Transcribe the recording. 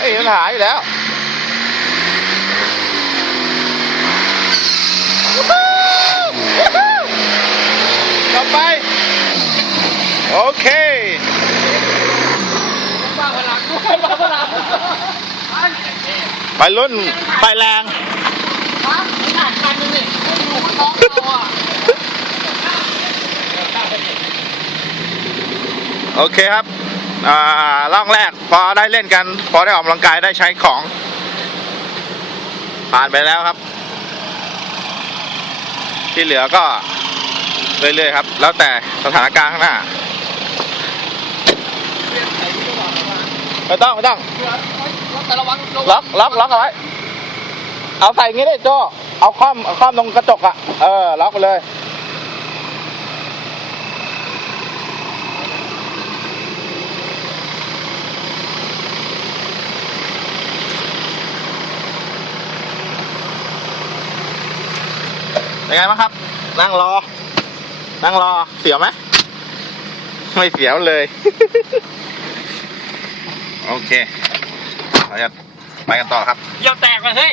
ไม่มีปัญหาอยู่แล้วต่อไป โอเคบ้าพลังด้วยบ้าพลังไปรุ่นไฟแรงครับขนาดคันนึงนี่อยู่บนท้องเราอะโอเคครับอ่า ล่องแรกพอได้เล่นกัน พอได้ออกกำลังกายได้ใช้ของ ผ่านไปแล้วครับ ที่เหลือก็เรื่อยๆครับ แล้วแต่สถานการณ์ข้างหน้าไม่ต้องไม่ต้องแต่ระวังล็อกล็อกล็อกเอาไว้เอาใส่อย่างงี้ได้โจเอาคว่ำเอาคว่ำตรงกระจกอะเออล็อกไปเลย เป็นไงบ้างครับ นั่งรอ นั่งรอ เสียวไหม ไม่เสียวเลย โอเคเราจะไปกันต่อครับอย่าแตกไปเฮ้ย